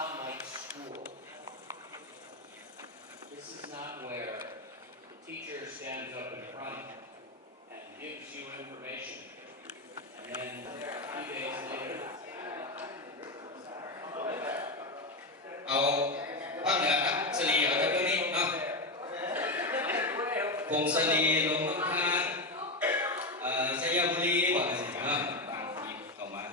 not like school. This is not where the teacher stands up in front and gives you information, and then a few days later. เอาภาคเหนือครับสลีเอาเท่านี้เนาะพงศลีลงน้ำค้างชัยบุรีบอกอะไรเนาะบางทีเข้ามา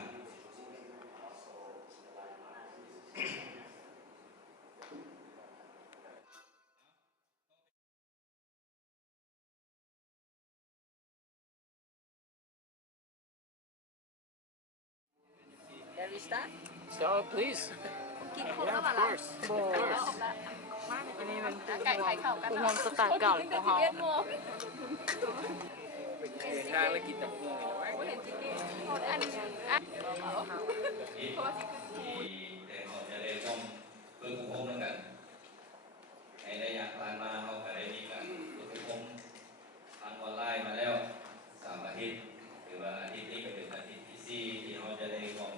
So please. กินครบ Yeah, แล้ว of ป่ะล่ะ course. ครบแล้ว อันนี้มันปู ไก่ ห่ว ไข่ ง เข่ากัน ปูห่วงสไตล์เก่าของเขา เย็นโม เดินทางแล้วกินแต่ปูไว้ เห็นจริงๆอัน ที่แต่ขอจะได้ร่วมเพื่อผู้ชมแล้วกันในระยะผ่านมาเขาก็ได้มีการฝึกอบรมทางออนไลน์มาแล้ว3 อาทิตย์หรือว่าอาทิตย์นี้ก็เป็นอาทิตย์ที่4ที่เขาจะได้ร่วม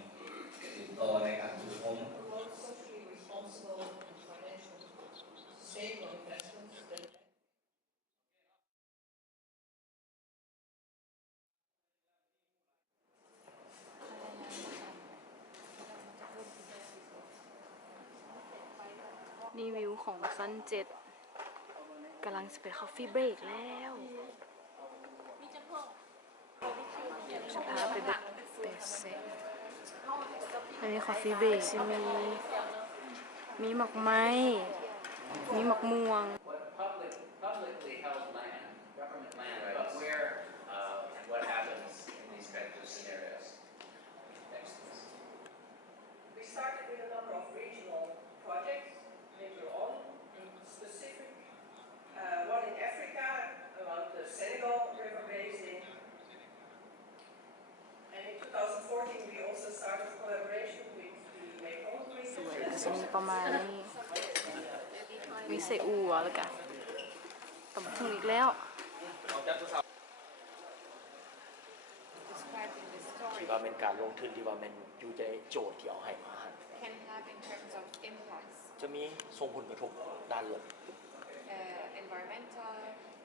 ติดต่อในการฝึกอบรม นี่วิวของซันเจ็ดกำลังจะไปคอฟฟี่เบรกแล้วจะพาไปแบบเบสเซ็ตอันนี้คอฟฟี่เบรกจะมีหมกไม้มีหมกม่วง Publicly held land, government land, but where and what happens in these kinds of scenarios? Next, please. We started with a number of regional projects later on, in specific, one in Africa, around the Senegal River Basin. And in 2014, we also started collaboration with the Mekong สวย region. จะมีประมาณนี้มีไส้อั่วแล้วกันตำพุงอีกแล้ว describing the story ที่ว่าเป็นการลงทุนที่ว่ามันอยู่ในโจทย์ที่เอาให้มา can have in terms of impacts จะมีส่งผลกระทบด้านลบ environmental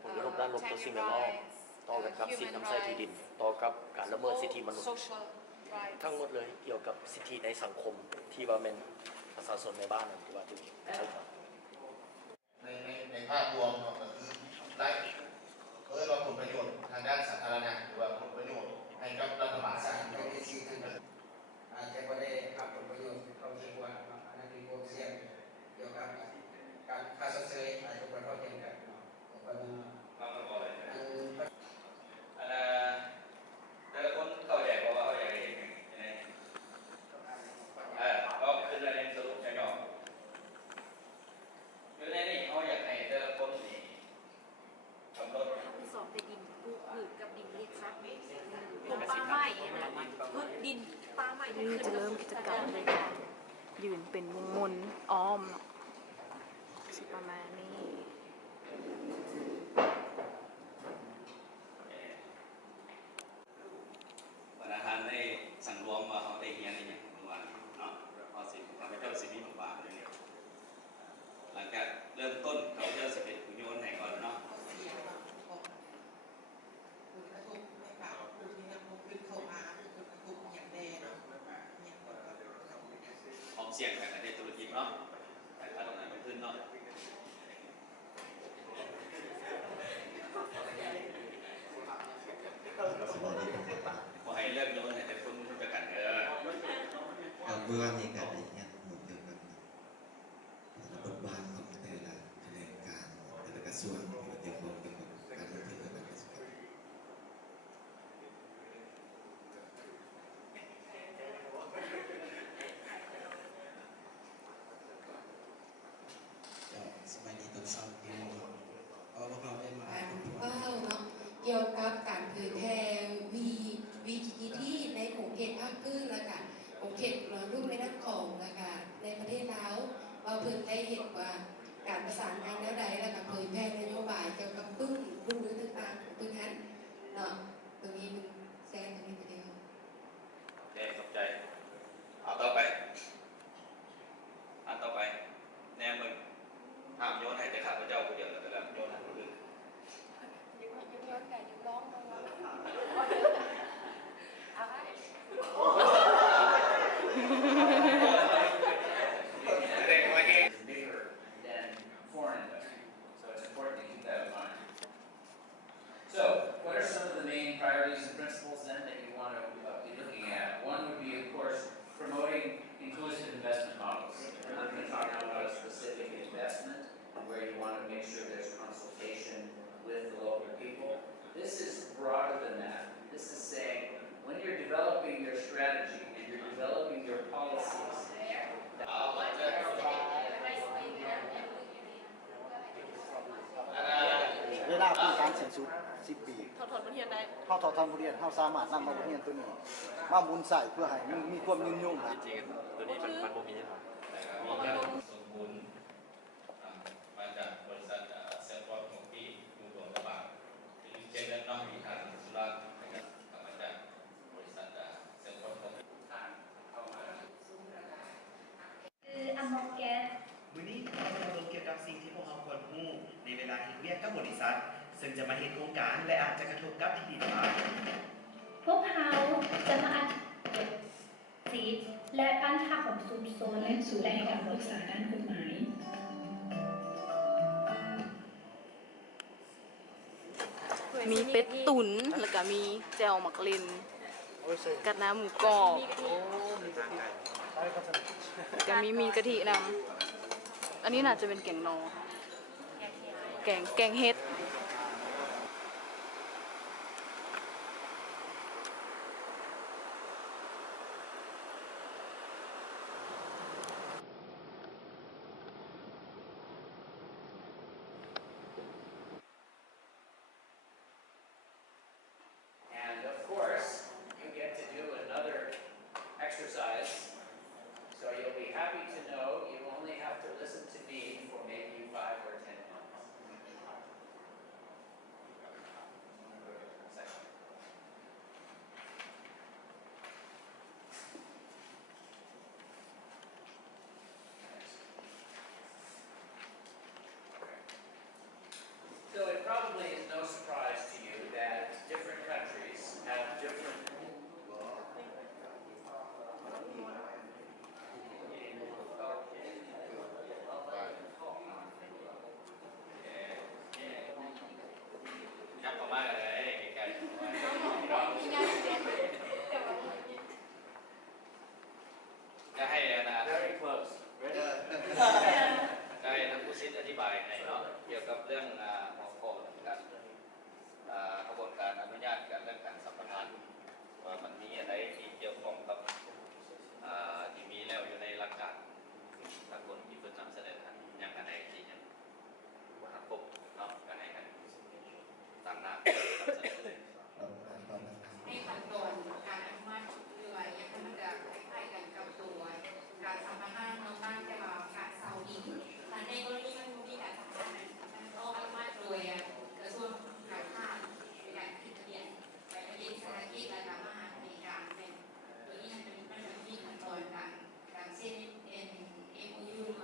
ผลกระทบด้านลบต่อสิ่งแวดล้อม rights ต่อกับสิทธิ human น้ำใช้ที่ดิน rights ต่อกับการละเมิดสิทธิมนุษย์ social rights ทั้งหมดเลยเกี่ยวกับสิทธิในสังคมที่ว่าเป็นประชาชนในบ้านนั้นที่ว่าถูกใช้ครับ ในภาพรวมก็คือได้เพื่อเราผลประโยชน์ทางด้านสาธารณะหรือว่าผลประโยชน์ให้กับรัฐบาล อาจจะไม่ได้รับผลประโยชน์เท่าที่ควรครับอันนั้นคือความเสี่ยงเกี่ยวกับการค่าชดเชยอาจจะไม่เท่าเทียมกันแต่ว่าแต่ละคนเข้าใจเพราะว่าเขาอยากเห็นยังไงก็คือในสรุปใช่ไหมคือในนี้เขาอยากให้แต่ละคนนี่กำหนด ที่สองเป็นดินปลูกพืชกับดินเรียกทรัพย์ตรงป่าไม้นะดินป่าไม้ นี่จะเริ่มกิจกรรมเลยค่ะยืนเป็นวงมนอ้อมเนาะสิประมาณนี้ วันอาหารได้สั่งรวมว่าเขาได้เฮียนอะไรอย่างเมื่อวานเนาะพอสิทำให้เจ้าสิทธิบาทเลยเนี่ยหลังจากเริ่มต้นเขาเจ้าสิเป็นผู้โยนไหนก่อนเนาะความเสี่ยงทางการธุรกิจเนาะแต่ถ้าตรงไหนมันขึ้นเนาะพอให้เลิกโยนเนี่ยจะคุณจะกันเมื่อมีการอย่างเงี้ยหมดเกี่ยวกับบทบาทของแต่ละแถลงการแต่ละกระทรวงเกี่ยวกับการลงทุนและการศึกษาสมัยนี้ต้นเสาที่พวกเราได้มาว้าวเนาะเกี่ยวกับการเผยแพร่วิธีในหมู่เขตภาคพื้นและกันหมู่เขตรุ่มแม่น้ำของและกันในประเทศลาวเราเพิ่งได้เห็นว่าการประสานงานแล้วใดและการเผยแพร่นโยบายเกี่ยวกับรุ่นหรือต่างๆของพื้นนั้นเนาะตรงนี้มันแซงตรงนี้ไปเดียว โอเคขอบใจเอาต่อไป ห้ามโยนให้แต่ข้าพเจ้าผู้เดียวแต่ละโยนให้คนอื่น bigger than foreign investment. So it's important to keep that in mind. So, what are some of the main priorities and principles then that you want to be looking at? One would be, of course, promoting inclusive investment models. We're not going to talk now about a specific investment where you want to make sure there's consultation with the local people. This is broader than that. This is saying when you're developing your strategy and you're developing your policies, เวลาปีการเสียสุด10 ปีเข้าถอดบทเรียนได้เข้าถอดทำบทเรียนเข้าสามารถนำมาบทเรียนตัวนี้มาหมุนใส่เพื่อให้มันมีความยืนยงนะจริงๆตัวนี้มันบ่มีครับมีการสมบูรณ์มาจากบริษัทเซลล์ฟอร์ดของพี่อยู่หลวงพระบางเช่นนั้นนอกมีทางสุราษฎร์นะครับมาจากบริษัทเซลล์ฟอร์ดของทางเข้ามาคืออมแกนมื้อนี้เราจะลงเกี่ยวกับสิ่งที่พวกเราควรรู้ในเวลาที่เรียกกับบริษัทซึ่งจะมาเห็นโครงการและอาจจะกระทบกับที่ดินบ้านพวกเขาจะมาสิทธิและปัญหาของชุมชนและสู่แหล่งการปรึกษาด้านกฎหมายมีเป็ดตุ๋นแล้วก็มีแจ่วหมักลินกับน้ำหมูกรอบก็มีมีกะทินำอันนี้น่าจะเป็นแกงนอแกงเฮ็ดand of course, you get to do another exercise. So you'll be happy to know you only have to listen to me for maybe 5 or 10 minutes. So it probably is no surprise to you that different countries have different very close. Ready? ได้ท่านผู้ชี้อธิบายให้เนาะเกี่ยวกับเรื่องหัวข้อการกระบวนการอนุญาตการเรื่องการสัมปทานว่ามันมีอะไรที่เกี่ยวข้องกับที่มีแล้วอยู่ในหลักการสากลที่เพิ่นนำเสนอกันอย่างไรที่ยังหักครบเนาะก็ให้กันต่างหน้านำเสนอเลยในขั้นตอนการอนุมัติเรือยังมันจะคล้ายๆกันกับตัวการสัมปทานน้องบ้านจะมาการเซาดินแต่ในกรณีมันมีการสัมปทานมันต้องอนุมัติโดยกระทรวงการค้าในการขึ้นทะเบียนไปประเด็นสถานที่และการมหาในการเป็นตัวนี้มันจะมีขั้นตอนการเซ็นMOU มา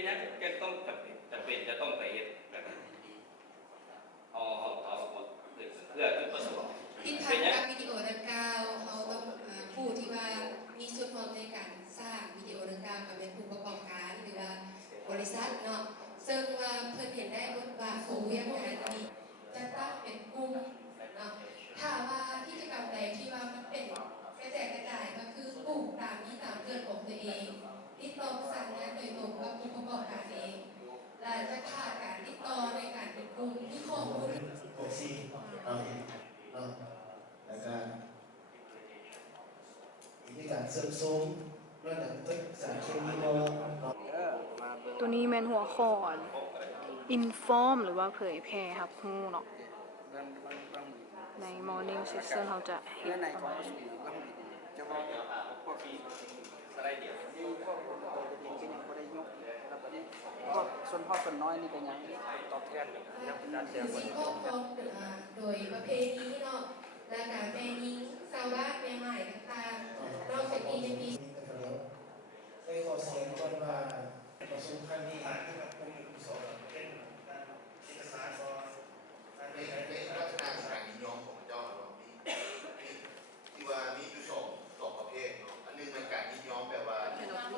เป็นยังแกต้องจำเป็นจะต้องไปเฮ็ดแบบนั้นเอาเพื่อจุดประสงค์ ที่ทำการวิดีโอดังกล่าวเขาต้องผู้ที่ว่ามีส่วนร่วมในการสร้างวิดีโอดังกล่าวกับเป็นผู้ประกอบการหรือว่าบริษัทเนาะซึ่งว่าเพื่อนเห็นได้บทบาทของเวียงงานนี้จะตั้งเป็นกลุ่มเนาะถ้าว่ากิจกรรมใดที่ว่ามันเป็นกระแจกกระจายก็คือปลูกตามนี้ตามเกิดของตัวเองติดต่อประสานงานโดยตรงกับผู้ประกอบการเองและจะขาดการติดต่อในการเป็นกลุ่มที่ข้อมูล แล้วก็มีการเสริมสมเรื่องของตึกสารเคมีโล ตัวนี้แมนหัวข้อ inform หรือว่าเผยแพร่ครับฮู้เนาะใน morning session เขาจะเห็นประมาณนี้ ส่วนพ่อส่วนน้อยนี่เป็นยังตอบแทน สิ่งครอบครองโดยประเพณีเนาะและการแม่ยิงชาวบ้านแม่ใหม่ต่างๆนอกจากนี้ยังมี ได้ขอเสียงก่อนว่าประชุมครั้งนี้ที่กับกลุ่มสองเป็นการเอกสารก่อนเป็นลักษณะสถานนิยมของเจ้าที่ว่ามีอยู่สองประเภทอันนึงเป็นการนิยมแบบว่า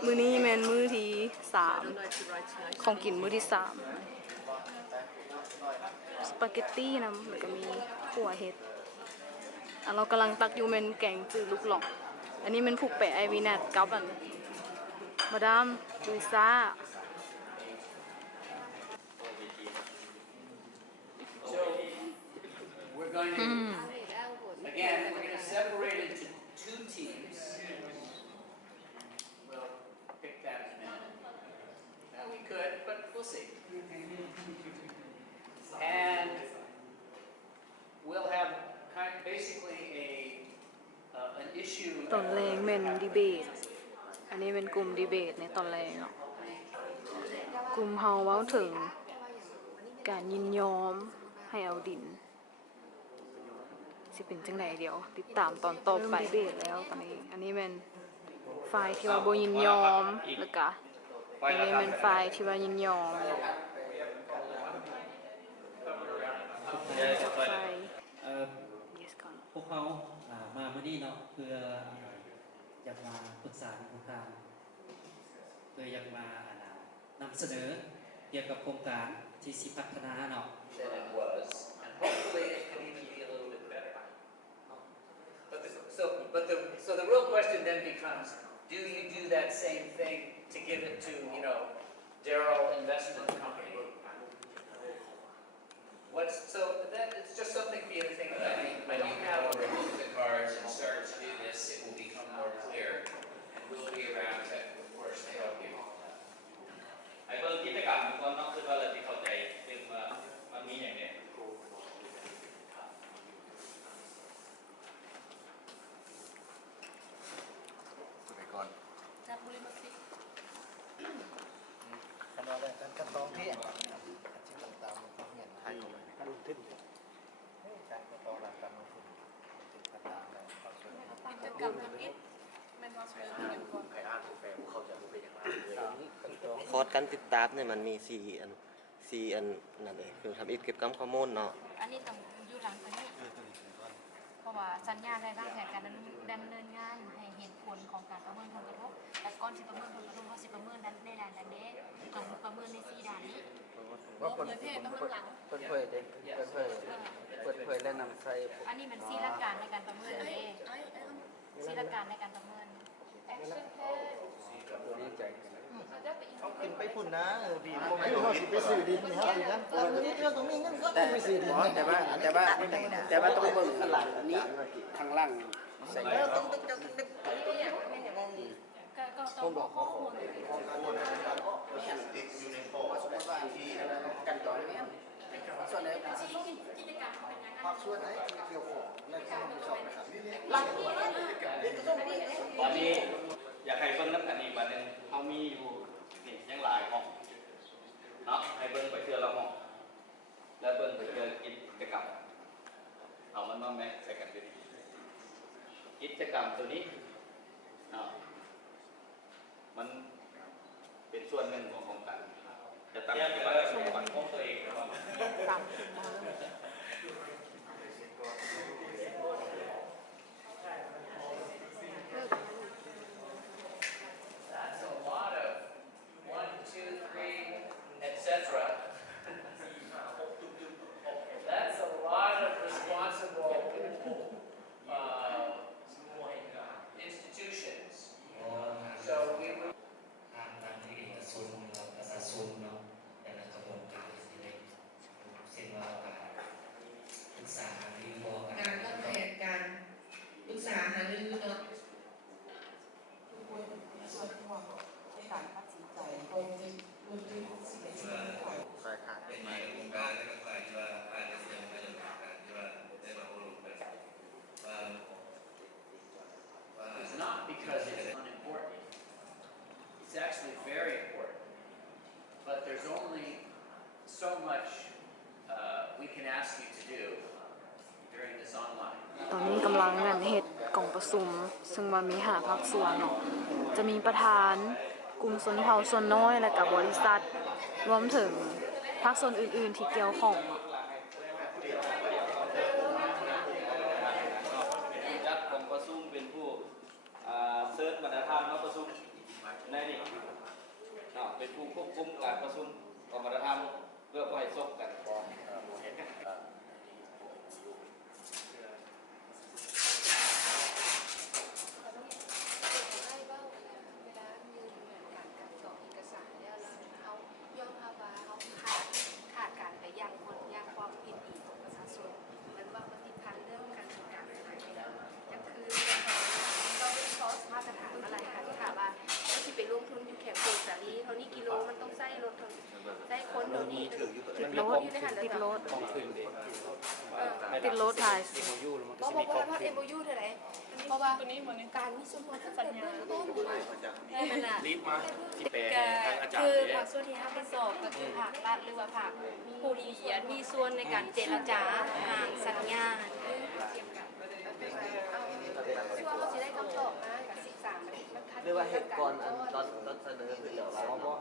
มื้อนี้แมนมื้อที่3ของกินมื้อที่3สปาเกตตี้นะแล้วก็มีขั่วเห็ดเรากำลังตักอยู่แมนแกงจืดลูกหล่องอันนี้มันผูกแปะไอวีแนทกับอันมาดามลุยซ่า So we're going to, again, we're going to separate into 2 teams. We'll pick that in a minute. Well, we could, but we'll see. And we'll have basically an issue. ตอนแรกเป็นดีเบตอันนี้เป็นกลุ่มดีเบตในตอนแรกเนาะกลุ่มเฮาเว้าถึงการยินยอมให้เอาดินสิเป็นจังไดเดี๋ยวติดตามตอนต่อไปดีเบตแล้วตอนนี้อันนี้เป็นฝ่ายที่ว่าบ่ยินยอมแล้วก็อันนี้เป็นฝ่ายที่ว่ายินยอมจากฝ่าย yes ก่อน พวกเขามาเมื่อนี้เนาะเพื่ออยากมาปรึกษาโครงการเพื่ออยากมานำเสนอเกี่ยวกับโครงการที่สิพัฒนาเนาะ Than it was, and hopefully it can even be a little bit better. So the real question then becomes, do you do that same thing to give it to, Darrell Investment Company? So that it's just something for you to think about. When you have a look at the cards and start to do this, it will become more clear, and we'll be around to, of course, to help you. ไอ้เบิ่งกิจกรรมก่อนเนาะคือว่าเราสิเข้าใจซึ่งว่ามันมีอย่างเนี้ย ขณะแรกการขั้นตอนที่ที่ต่างๆความเห็นไทยการลงทุนการขั้นตอนหลังการลงทุนต่างๆแล้วก็ส่วนกิจกรรมทำอิฐมันว่าใช้ใครอ่านผู้แปลเขาจะรู้เป็นอย่างไรคอร์สการติดตามเนี่ยมันมี4 อันนั่นเองคือทำอิฐเก็บกำข้อมูลเนาะ อันนี้ต้องอยู่หลังตัวนี้เพราะว่าสัญญาและร่างแผนการดำเนินงานให้เห็นผลของการประเมินผลกระทบแต่ก่อนที่ประเมินผลกระทบเขาสิประเมินในด้านนี้ต้องประเมินใน4ด้านนี้ว่าเผยแพร่ต้องหลังเปิดเผยและนำใส่ อันนี้มัน4หลักการในการประเมินเอง4หลักการในการประเมิน action plan ดีใจ ขึ้นไปพุ่นนะดีโมเมนต์เขาสิไปซื้อดินนี่ครับดิครับแล้วนี่เราต้องมีเงินก็ไปซื้อดินแต่ว่าต้องเบิ่งข้างหลังอันนี้ข้างล่างใส่แล้วต้องผมบอกข้อมูล ติดอยู่ในโพสต์ที่ กันต่อเนี่ยส่วนไหน กิจกรรมเป็นยังไง ภาคส่วนไหนที่เกี่ยวข้องและที่มีชอบนะครับ ตอนนี้อยากให้เบิ่งน้ำกันอีกบัดนึงเฮามีอยู่นี่ยังหลายห้องเนาะให้เบิ่งไปเทื่อละห้องแล้วเบิ่งไปเทื่อกิจกรรมเอามันมาแมทใส่กันด้วยกิจกรรมตัวนี้มันเป็นส่วนหนึ่งของโครงการ จะตั้งใจว่าจะส่งวันของตัวเองหรือเปล่า That's a lot of 1, 2, 3, etc. That's a lot of responsible institutions. So we would ตามที่เอกชนเราประชาชนเนาะแต่ละกระบวนการที่ได้เช่นว่าการปรึกษาหารือบ่กัน การรับแทนการปรึกษาหารือเนาะทุกคนมีส่วนร่วมในการตัดสินใจรวมถึงสิ่งที่เป็นในวงการและก็ฝ่ายที่ว่าอาจจะเสียงประโยชน์การที่ว่าได้มาอบรมกันว่า It's not because it's unimportant. It's actually very important. But there's only so much we can ask you to do during this online. ตอนนี้กำลังนั่นเฮ็ดกล่องประชุมซึ่งว่ามี5ภาคส่วนเนาะจะมีประธานกลุ่มชนเผ่าส่วนน้อยและกับบริษัทรวมถึงภาคส่วนอื่นๆที่เกี่ยวข้อง จัดกองประชุมเป็นผู้เซิร์ชบรรดาธรรมมาประชุมในนี่เป็นผู้ควบคุมการประชุมของบรรดาธรรมเพื่อให้ซบกันก่อน ขาดการไปยังคนยังความผิดอีกของประชาชนมันว่ามันติดพันเรื่องการจัดการอะไรไปแล้วยังคือเราได้ซอสมาตรฐานอะไรคะที่ถามว่าเราที่ไปลงทุนอยู่แคมป์โปรสาลีเท่านี้กิโลมันต้องใส่รถใส่คนเท่านี้ติดรถติดรถถ่ายเพราะว่าเอ็มโอยูเท่าไหร่เพราะว่าการมีส่วนร่วมสัญญาได้มันละ รีบมาที่แปลทางอาจารย์ คือภาคส่วนที่ห้าที่สองก็คือภาครัฐหรือว่าภาคผู้ที่มีส่วนในการเจรจาทางสัญญาช่วงเราจะได้คำตอบมากับ13มันคัด หรือว่าเหตุก่อนตอนเสนอคือเดี๋ยวเราเอาบอก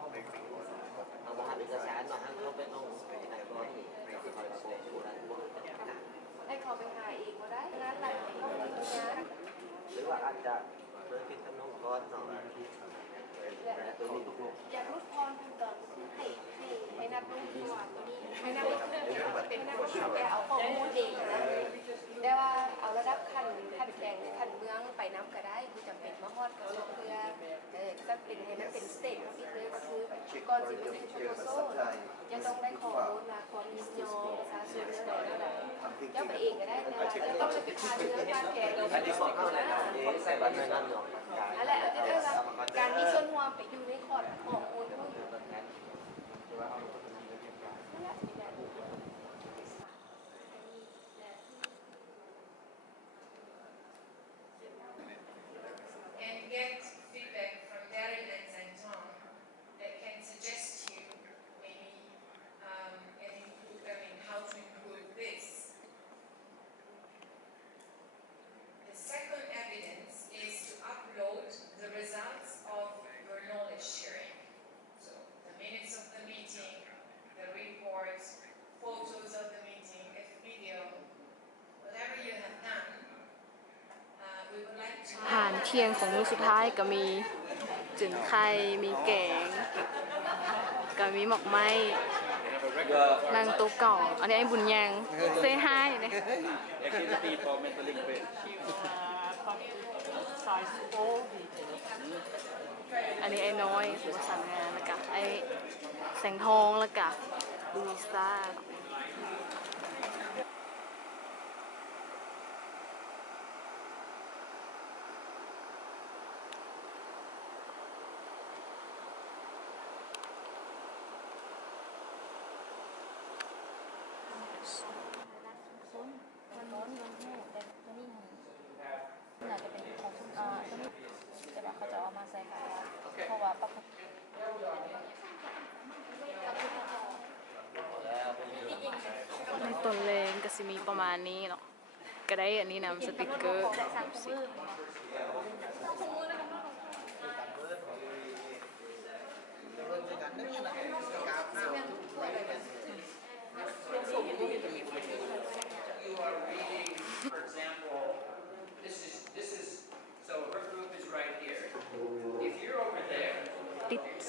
เอกสารมาให้เขาไปเอาในกรณีที่เขาบอกผู้นั้นว่า ให้เขาไปหาเองก็ได้งานอะไรต้องมีงาน หรือว่าอาจจะเพื่อคิดทำนองก่อนหน่อยตัวนี้ทุกลูก อยากลดพรตอนให้นับลูกตัวตัวนี้ให้นับเป็นแต่เอาข้อมูลเองนะได้ว่าเอาระดับขั้นแข่งขั้นเมืองไปน้ำก็ได้คือจำเป็นมาฮอดกับเพื่อจะเป็นให้มันเป็นสเตจของพี่เลยก็คือก่อนจะมีโปรโซจะต้องได้ข้อมูลมาความยินยอมประชาชนอะไรนั่นแหละจะไปเองก็ได้แต่ว่าต้องไปพาเนื้อพาแข่ง อันที่สองเข้าเลยใส่บัตรในนั้นเนาะ อะไรเอาจะได้ว่าการมีส่วนร่วมไปอยู่ในคอร์ดข้อมูล and get feedback from Darren and Zanton that can suggest you maybe how to improve this. The second evidence is to upload the results of your knowledge sharing. So the minutes of the meeting, the reports, photos of the meeting, a video, whatever you have done. We would like to อาหารเที่ยงของมื้อสุดท้ายก็มีจึงไข่มีแกงก็มีหมกไม้นางโต๊ะเก่าอันนี้ไอ้บุญยังเซฮายเนี่ย activity for mentoring brain อันนี้ไอ้น้อยผู้ประสานงานแล้วก็ไอ้แสงทองแล้วก็ลูอิซ่า มันร้อนมันแห้งแต่ตัวนี้น่าจะเป็นของคุณตัวนี้แต่ว่าเขาจะเอามาใส่ขายเพราะว่าปกติ ในต้นเลงก็สิมีประมาณนี้เนาะก็ได้อันนี้นำสติกเกอร์สิ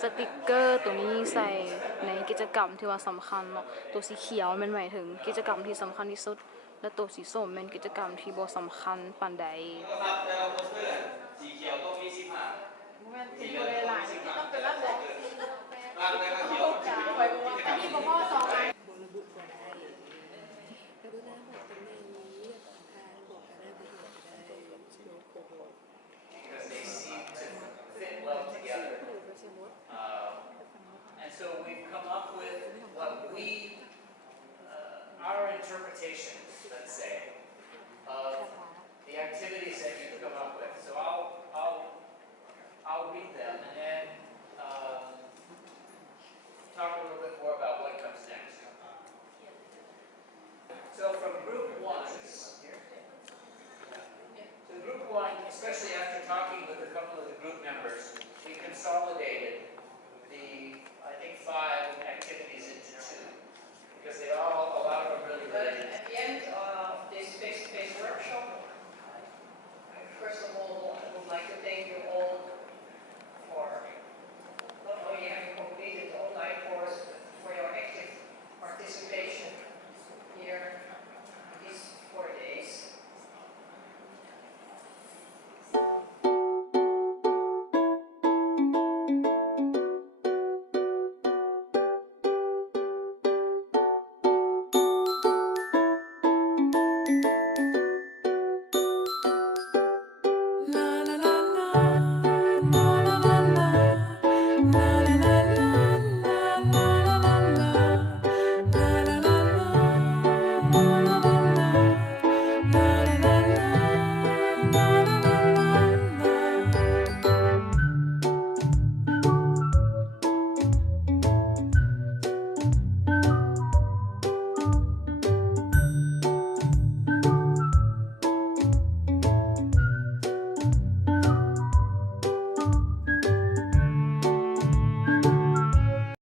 สติกเกอร์ตัวนี้ใส่ในกิจกรรมที่ว่าสำคัญเนาะตัวสีเขียวมันหมายถึงกิจกรรมที่สำคัญที่สุดและตัวสีส้มเป็นกิจกรรมที่บ่สำคัญปานใด ครับแล้วเพื่อนสีเขียวต้องมี15 มันเป็นตัวหลาย